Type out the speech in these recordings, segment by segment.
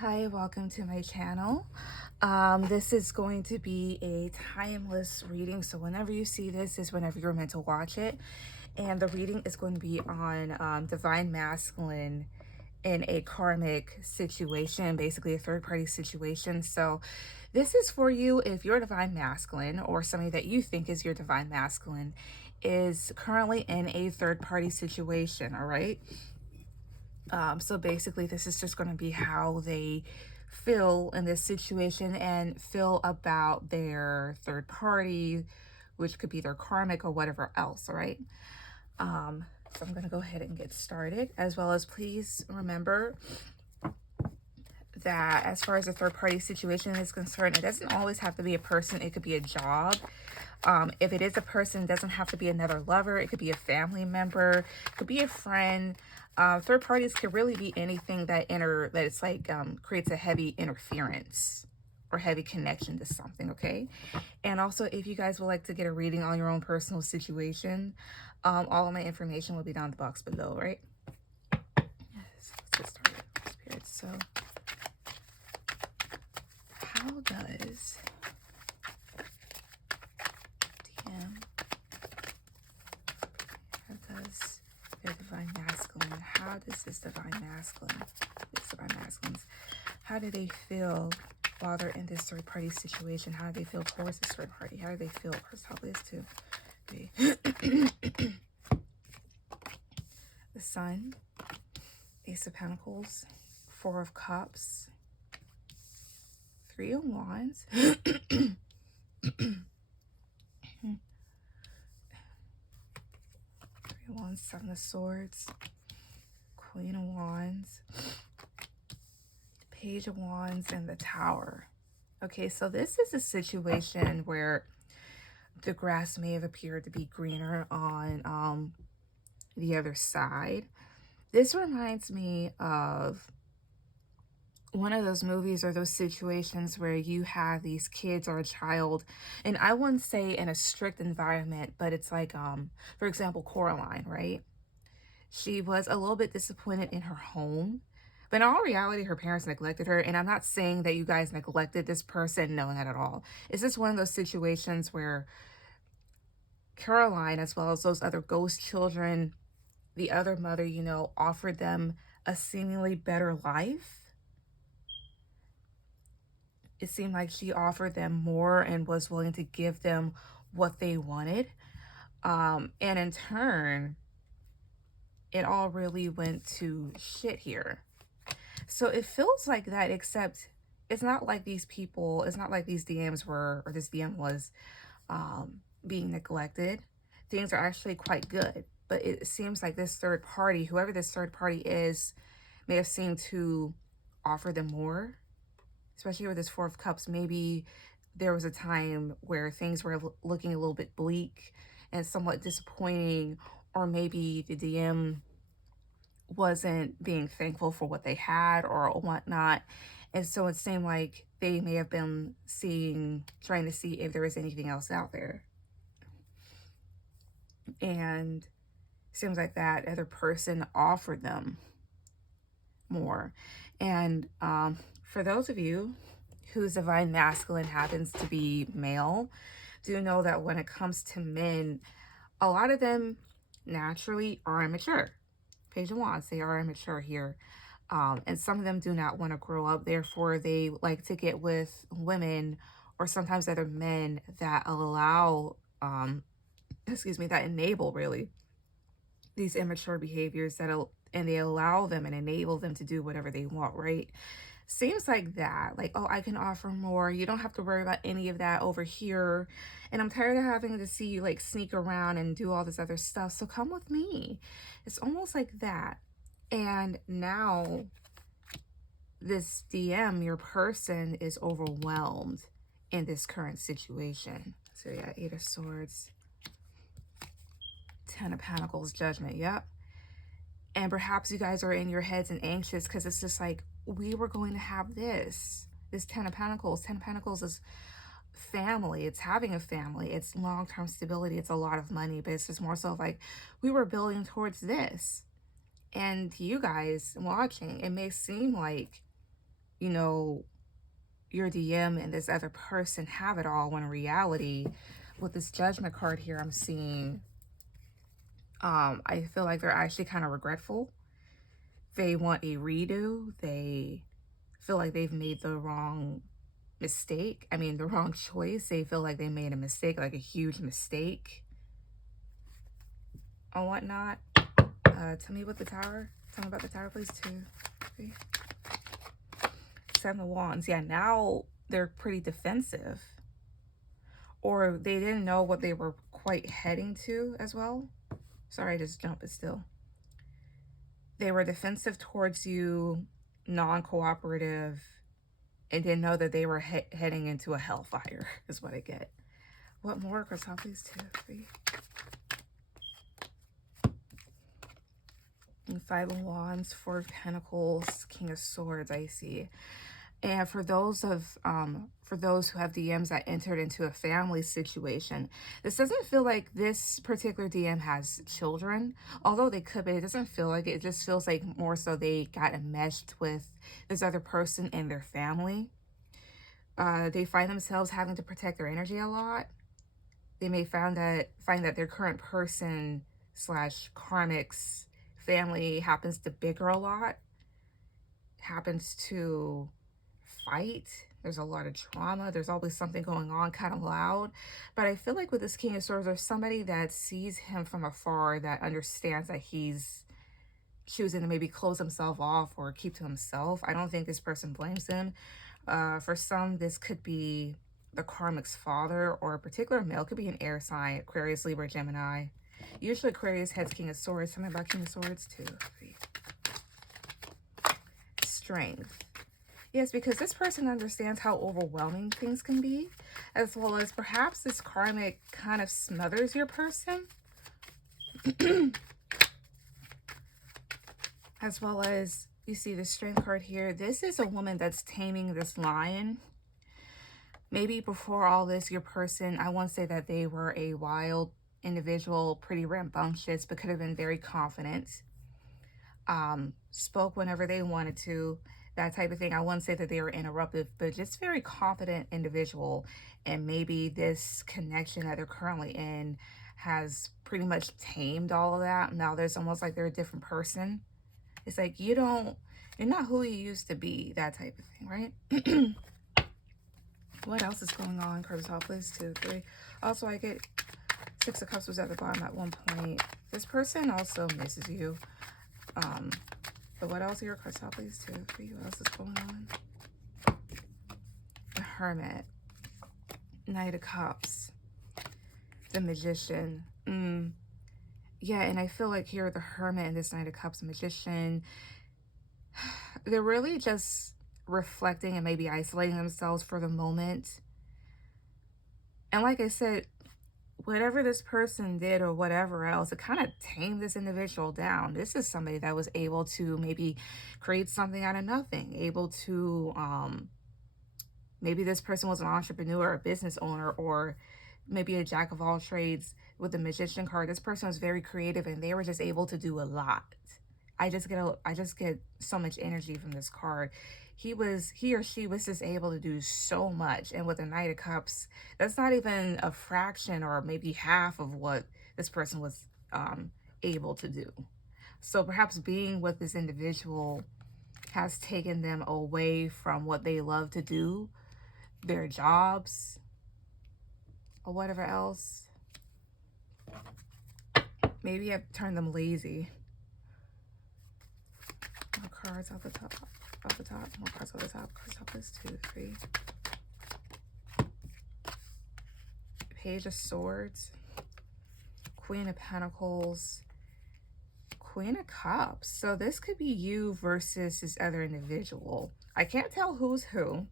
Hi, welcome to my channel. This is going to be a timeless reading, so whenever you see this is whenever you're meant to watch it. And the reading is going to be on divine masculine in a karmic situation, basically a third-party situation. So this is for you if your divine masculine or somebody that you think is your divine masculine is currently in a third-party situation, all right? So basically, this is just going to be how they feel in this situation and feel about their third party, which could be their karmic or whatever else, all right? So I'm going to go ahead and get started, as well as please remember that as far as the third party situation is concerned, it doesn't always have to be a person. It could be a job. If it is a person, it doesn't have to be another lover. It could be a family member. It could be a friend. Third parties could really be anything that it's like creates a heavy interference or heavy connection to something, okay? And also, if you guys would like to get a reading on your own personal situation, all of my information will be down in the box below, right? Yes, let's get started, Spirit. So how does DM, how does their divine masculine, how does this divine masculine, how do they feel while they're in this third party situation? How do they feel towards this third party? How do they feel? First off, this too. Okay. The Sun, Ace of Pentacles, Four of Cups, Three of Wands, Three of Wands, Seven of Swords, Queen of Wands, Page of Wands, and the Tower. Okay, so this is a situation where the grass may have appeared to be greener on the other side. This reminds me of one of those movies or those situations where you have these kids or a child, and I wouldn't say in a strict environment, but it's like, for example, Coraline, right? She was a little bit disappointed in her home, but in all reality, her parents neglected her. And I'm not saying that you guys neglected this person. No, not at all. It's just one of those situations where Caroline, as well as those other ghost children, the other mother, you know, offered them a seemingly better life. It seemed like she offered them more and was willing to give them what they wanted. And in turn, it all really went to shit here. So it feels like that, except it's not like these people, it's not like these DMs were, or this DM was being neglected. Things are actually quite good. But it seems like this third party, whoever this third party is, may have seemed to offer them more, especially with this Four of Cups. Maybe there was a time where things were looking a little bit bleak and somewhat disappointing, or maybe the DM wasn't being thankful for what they had or whatnot. And so it seemed like they may have been trying to see if there was anything else out there. And seems like that other person offered them more. And for those of you whose divine masculine happens to be male, do know that when it comes to men, a lot of them naturally are immature. Page of Wands, they are immature here. And some of them do not want to grow up. Therefore, they like to get with women or sometimes other men that allow, that enable really these immature behaviors and they allow them and enable them to do whatever they want, right? Seems like that, like, oh, I can offer more. You don't have to worry about any of that over here. And I'm tired of having to see you like sneak around and do all this other stuff. So come with me. It's almost like that. And now this DM, your person, is overwhelmed in this current situation. So yeah, Eight of Swords, Ten of Pentacles, Judgment. Yep. And perhaps you guys are in your heads and anxious because it's just like, we were going to have this Ten of Pentacles. Ten of Pentacles is family. It's having a family. It's long-term stability. It's a lot of money, but it's just more so like we were building towards this. And to you guys watching, it may seem like you know, your DM and this other person have it all, when in reality, with this Judgment card here, I'm seeing, I feel like they're actually kind of regretful. They want a redo. They feel like they've made the wrong mistake. I mean, the wrong choice. They feel like they made a mistake, like a huge mistake or whatnot. Tell me what the Tower. Tell me about the Tower, please. 2, 3. 7 of Wands. Yeah, now they're pretty defensive. Or they didn't know what they were quite heading to as well. Sorry, I just jumped it still. They were defensive towards you, non-cooperative, and didn't know that they were heading into a hellfire, is what I get. What more? Crystal, please. 2, 3. And 5 of Wands, 4 of Pentacles, King of Swords, I see. And for those who have DMs that entered into a family situation, this doesn't feel like this particular DM has children, although they could, but it doesn't feel like it. It just feels like more so they got enmeshed with this other person in their family. They find themselves having to protect their energy a lot. They may find that their current person / karmic's family happens to bicker a lot, happens to fight. There's a lot of drama. There's always something going on, kind of loud. But I feel like with this King of Swords, there's somebody that sees him from afar, that understands that he's choosing to maybe close himself off or keep to himself. I don't think this person blames him. For some, this could be the karmic's father, or a particular male. Could be an air sign: Aquarius, Libra, Gemini. Usually Aquarius heads King of Swords. Something about King of Swords. 2, 3. Strength. Yes, because this person understands how overwhelming things can be, as well as perhaps this karmic kind of smothers your person. As well as, you see the Strength card here. This is a woman that's taming this lion. Maybe before all this, your person, I won't say that they were a wild individual, pretty rambunctious, but could have been very confident. Spoke whenever they wanted to, that type of thing. I wouldn't say that they were interruptive, but just very confident individual. And maybe this connection that they're currently in has pretty much tamed all of that. Now there's almost like they're a different person. It's like, you're not who you used to be, that type of thing, right? What else is going on? Cards top, please. 2, 3. Also, I get 6 of Cups was at the bottom at one point. This person also misses you. But what else are your cards top, please? 2, 3. What else is going on? The Hermit, Knight of Cups, the Magician. Yeah, and I feel like here the Hermit and this Knight of Cups, Magician, they're really just reflecting and maybe isolating themselves for the moment. And like I said, whatever this person did or whatever else, it kind of tamed this individual down. This is somebody that was able to maybe create something out of nothing, able to, maybe this person was an entrepreneur, a business owner, or maybe a jack of all trades. With the Magician card, this person was very creative and they were just able to do a lot. I just get so much energy from this card. He or she was just able to do so much. And with the Knight of Cups, that's not even a fraction or maybe half of what this person was able to do. So perhaps being with this individual has taken them away from what they love to do, their jobs, or whatever else. Maybe I've turned them lazy. More cards off the top. More cards off the top. Cards off this 2, 3. Page of Swords. Queen of Pentacles. Queen of Cups. So this could be you versus this other individual. I can't tell who's who.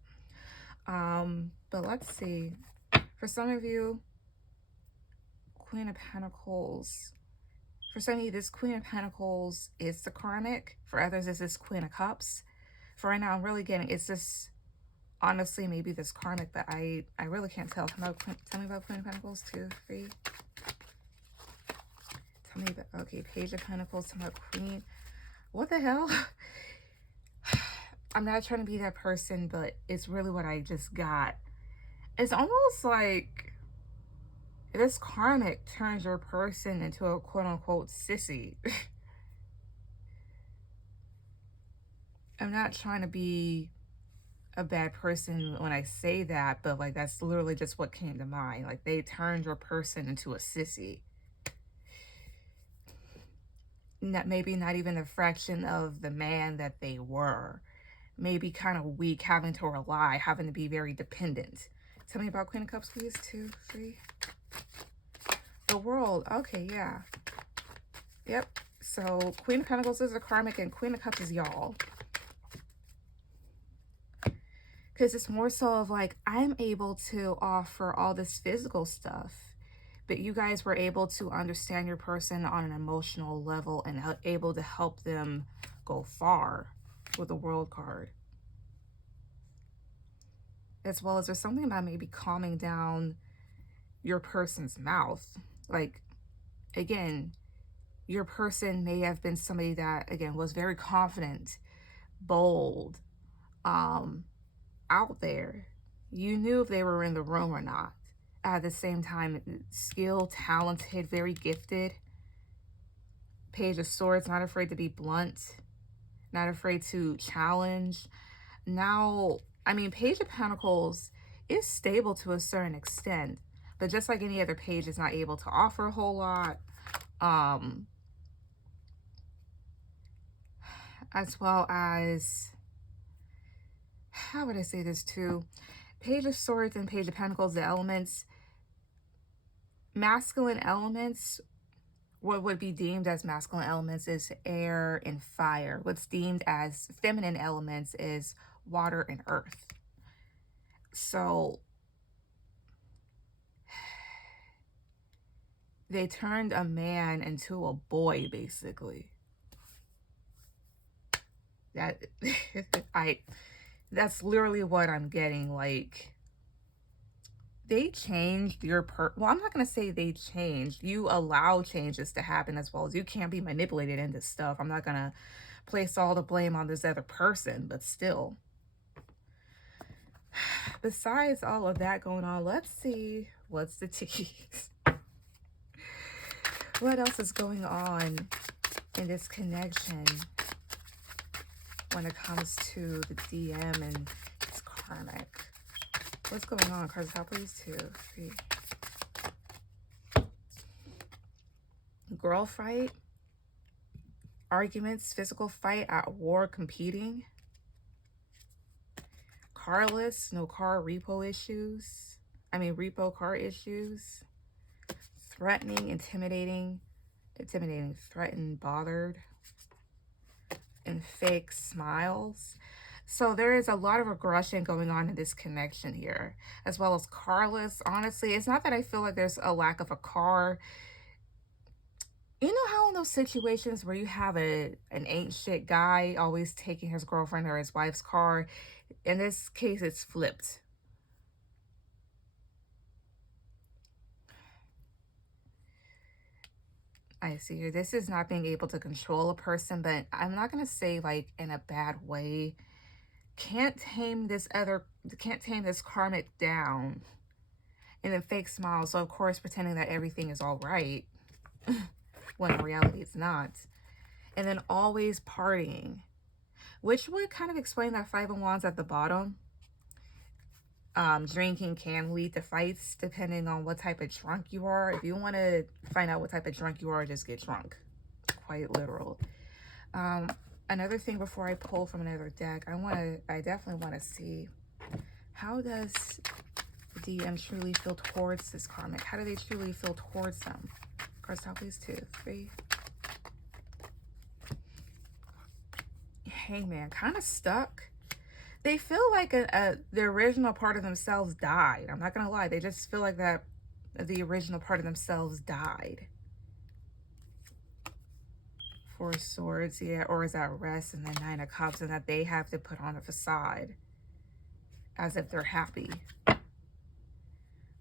But let's see. For some of you, Queen of Pentacles. For some of you, this Queen of Pentacles is the karmic. For others, it's this Queen of Cups. For right now, I'm really getting, it's just, honestly, maybe this karmic, but I really can't tell. Tell me about Queen of Pentacles. 2, 3. Tell me about, okay, Page of Pentacles. Tell me about Queen. What the hell? I'm not trying to be that person, but it's really what I just got. It's almost like this karmic turns your person into a quote-unquote sissy. I'm not trying to be a bad person when I say that, but like that's literally just what came to mind. Like they turned your person into a sissy. Not, maybe not even a fraction of the man that they were. Maybe kind of weak, having to rely, having to be very dependent. Tell me about Queen of Cups, please. 2, 3. The World. Okay, yeah. Yep. So Queen of Pentacles is a karmic and Queen of Cups is y'all. Because it's more so of like, I'm able to offer all this physical stuff, but you guys were able to understand your person on an emotional level and able to help them go far with the World card. As well as there's something about maybe calming down your person's mouth. Like, again, your person may have been somebody that, again, was very confident, bold, out there. You knew if they were in the room or not. At the same time, skilled, talented, very gifted. Page of Swords, not afraid to be blunt, not afraid to challenge. Now, I mean, Page of Pentacles is stable to a certain extent, but just like any other page, it's not able to offer a whole lot. As well as, how would I say this too? Page of Swords and Page of Pentacles, the elements, masculine elements, what would be deemed as masculine elements is air and fire. What's deemed as feminine elements is water and earth. So they turned a man into a boy, basically. That's literally what I'm getting. Like, they changed your well, I'm not going to say they changed. You allow changes to happen, as well as you can't be manipulated into stuff. I'm not going to place all the blame on this other person, but still. Besides all of that going on, let's see what's the tease. What else is going on in this connection when it comes to the DM and it's karmic? What's going on? Cards top, please. 2, 3. Girl fight. Arguments, physical fight, at war, competing. Carless, no car, repo issues. Repo car issues. Threatening, intimidating, threatened, bothered. And fake smiles. So there is a lot of aggression going on in this connection here, as well as carless. Honestly, it's not that I feel like there's a lack of a car. You know how in those situations where you have an ain't shit guy always taking his girlfriend or his wife's car? In this case, it's flipped. I see here. This is not being able to control a person, but I'm not going to say like in a bad way. Can't tame this karmic down. And then fake smile. So of course, pretending that everything is all right when in reality it's not. And then always partying, which would kind of explain that 5 of Wands at the bottom. Drinking can lead to fights depending on what type of drunk you are. If you want to find out what type of drunk you are, just get drunk. Quite literal. Another thing before I pull from another deck, I definitely want to see, how does the DM truly feel towards this karmic? How do they truly feel towards them? Cards top, please. 2, 3. Hangman, kind of stuck. They feel like the original part of themselves died. I'm not gonna lie, they just feel like that the original part of themselves died. 4 of Swords, yeah, or is that rest, and then 9 of Cups, and that they have to put on a facade as if they're happy.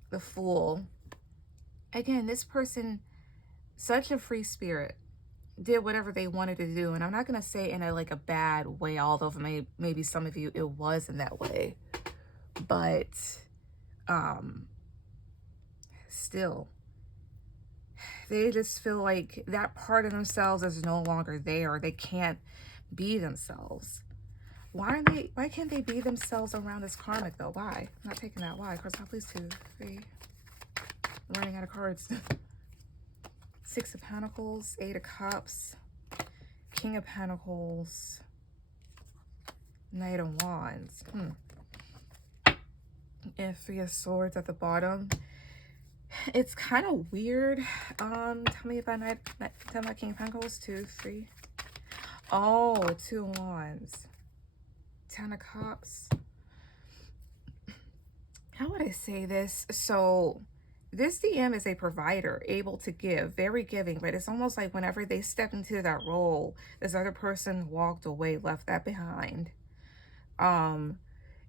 The Fool. Again, this person, such a free spirit. did whatever they wanted to do. And I'm not going to say in a like a bad way, although for maybe some of you it was in that way. But still, they just feel like that part of themselves is no longer there. They can't be themselves. Why can't they be themselves around this karmic though? Why? I'm not taking that. Why? Cards, please, 2, 3. I'm running out of cards. 6 of Pentacles, 8 of Cups, King of Pentacles, Knight of Wands. And 3 of Swords at the bottom. It's kind of weird. Tell me about tell my King of Pentacles. 2, 3. Oh, 2 of Wands. 10 of Cups. How would I say this? So this DM is a provider, able to give, very giving, but it's almost like whenever they step into that role, this other person walked away, left that behind.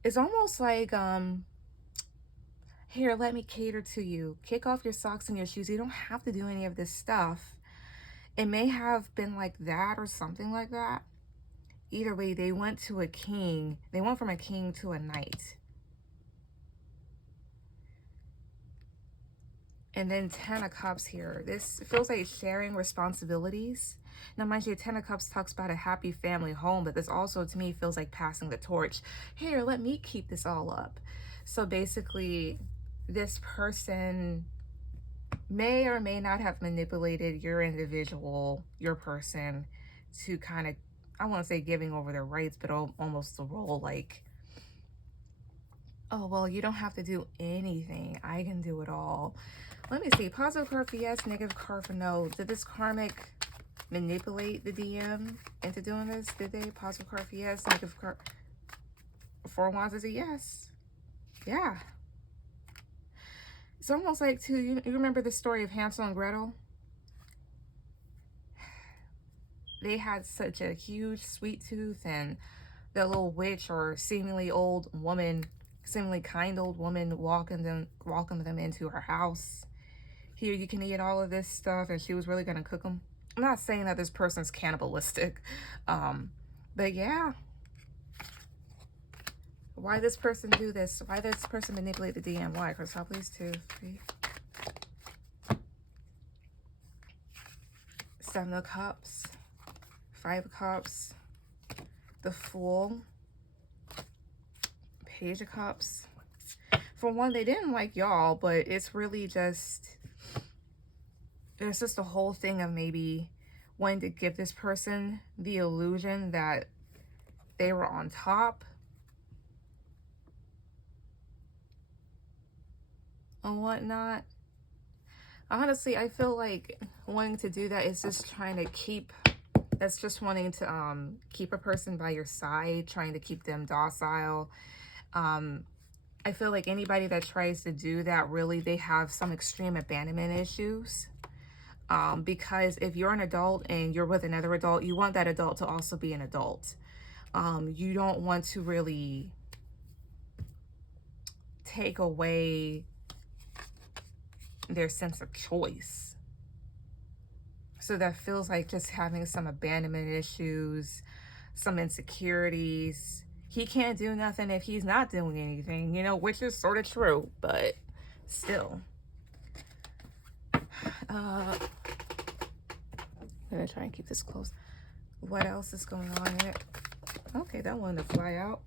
It's almost like, here, let me cater to you. Kick off your socks and your shoes. You don't have to do any of this stuff. It may have been like that or something like that. Either way, they went to a king. They went from a king to a knight. And then 10 of Cups here. This feels like sharing responsibilities. Now, mind you, 10 of Cups talks about a happy family home, but this also, to me, feels like passing the torch. Here, let me keep this all up. So basically, this person may or may not have manipulated your individual, your person, to kind of, I want to say giving over their rights, but almost the role like, oh, well, you don't have to do anything. I can do it all. Let me see. Positive card for yes, negative card for no. Did this karmic manipulate the DM into doing this? Did they? Positive card for yes, negative card. 4 Wands is a yes. Yeah. It's almost like, too, you remember the story of Hansel and Gretel? They had such a huge sweet tooth, and the little witch or seemingly old woman, seemingly kind old woman welcomed them into her house. Here, you can eat all of this stuff, and she was really going to cook them. I'm not saying that this person's cannibalistic, but yeah. Why this person do this? Why this person manipulate the DM? Why? Cashapp, please, 2, 3. 7 of Cups, 5 of Cups, the Fool, Page of Cups. For one, they didn't like y'all, but it's really just, there's just a whole thing of maybe wanting to give this person the illusion that they were on top and whatnot. Honestly, I feel like wanting to do that is just trying to keep, that's just wanting to keep a person by your side, trying to keep them docile. I feel like anybody that tries to do that, really, they have some extreme abandonment issues. Because if you're an adult and you're with another adult, you want that adult to also be an adult. You don't want to really take away their sense of choice. So that feels like just having some abandonment issues, some insecurities. He can't do nothing if he's not doing anything, you know, which is sort of true, but still. I'm gonna try and keep this close. What else is going on here? Okay, that one to fly out.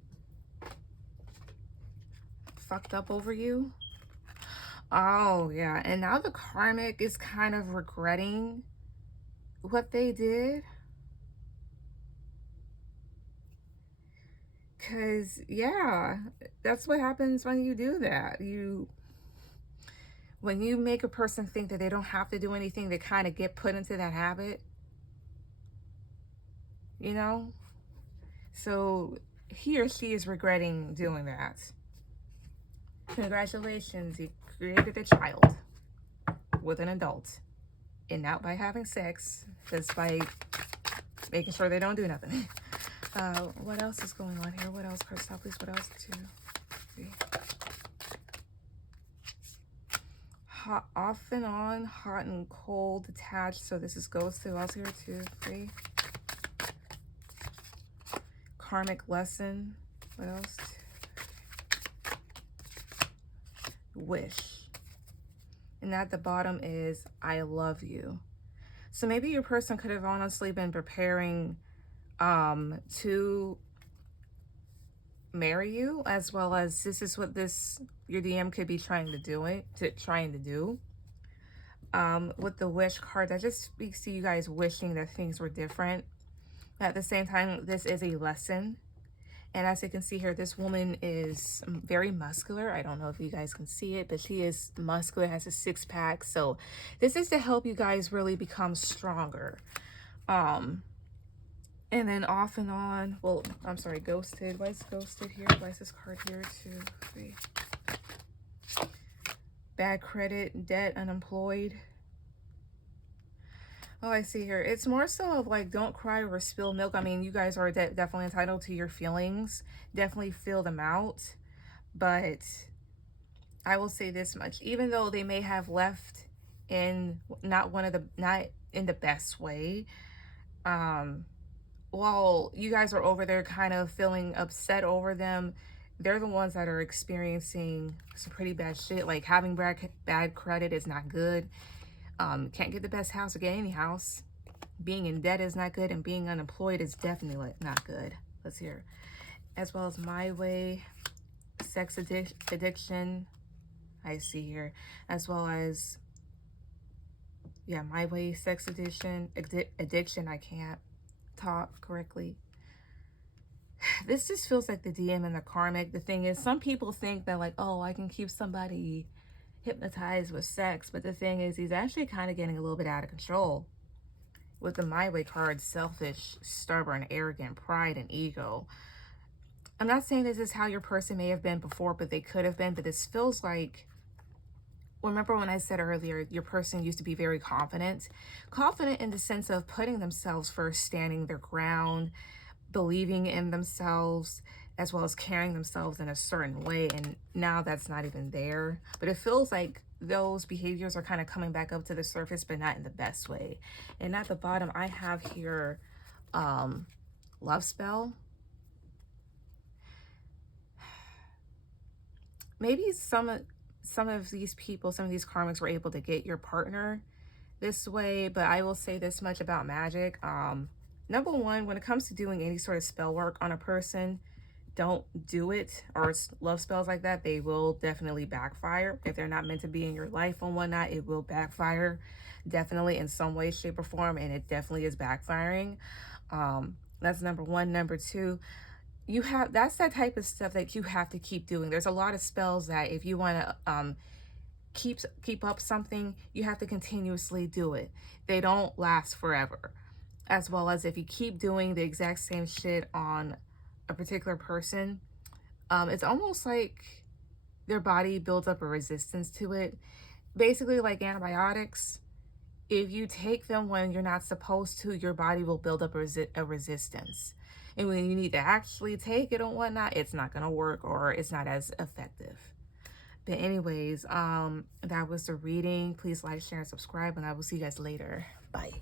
Fucked up over you. Oh, yeah. And now the karmic is kind of regretting what they did. Because, yeah, that's what happens when you do that. When you make a person think that they don't have to do anything, they kind of get put into that habit. You know? So he or she is regretting doing that. Congratulations, you created a child with an adult. And not by having sex, just by making sure they don't do nothing. What else is going on here? What else? Cashapp, please. What else? 2, 3. hot, off and on, hot and cold, detached. So this is ghosted. What else here? 2, 3. Karmic lesson. What else? Wish. And at the bottom is I love you. So maybe your person could have honestly been preparing to marry you, as well as this is what your DM could be trying to do. With the wish card, that just speaks to you guys wishing that things were different. At the same time, this is a lesson. And as you can see here, this woman is very muscular. I don't know if you guys can see it, but she is muscular, has a 6-pack. So this is to help you guys really become stronger. And then off and on, well, I'm sorry, ghosted. Why is ghosted here? Why is this card here? 2, 3. Bad credit, debt, unemployed. Oh, I see here. It's more so of like, don't cry over spilled milk. I mean, you guys are definitely entitled to your feelings. Definitely feel them out. But I will say this much. Even though they may have left in not in the best way, while you guys are over there kind of feeling upset over them, they're the ones that are experiencing some pretty bad shit. Like having bad credit is not good. Can't get the best house or get any house. Being in debt is not good, and being unemployed is definitely not good. Let's hear. As well as my way, sex addiction, I see here. As well as, yeah, my way, sex addiction, I can't talk correctly. This just feels like the DM and the karmic. The thing is, some people think that like, oh, I can keep somebody hypnotized with sex, but the thing is, he's actually kind of getting a little bit out of control. With the my way card, selfish, stubborn, arrogant, pride, and ego. I'm not saying this is how your person may have been before, but they could have been. But this feels like, remember when I said earlier, your person used to be very confident in the sense of putting themselves first, standing their ground, believing in themselves, as well as carrying themselves in a certain way. And now that's not even there. But it feels like those behaviors are kind of coming back up to the surface, but not in the best way. And at the bottom, I have here love spell. Maybe some of these people, some of these karmics were able to get your partner this way, but I will say this much about magic. Number one, when it comes to doing any sort of spell work on a person, don't do it. Or love spells like that, they will definitely backfire. If they're not meant to be in your life and whatnot, it will backfire definitely in some way, shape, or form, and it definitely is backfiring. That's number one. Number two, that's that type of stuff that you have to keep doing. There's a lot of spells that if you want to keep up something, you have to continuously do it. They don't last forever. As well as if you keep doing the exact same shit on a particular person, it's almost like their body builds up a resistance to it. Basically like antibiotics. If you take them when you're not supposed to, your body will build up a resistance. And when you need to actually take it and whatnot, it's not going to work, or it's not as effective. But anyways, that was the reading. Please like, share, and subscribe, and I will see you guys later. Bye.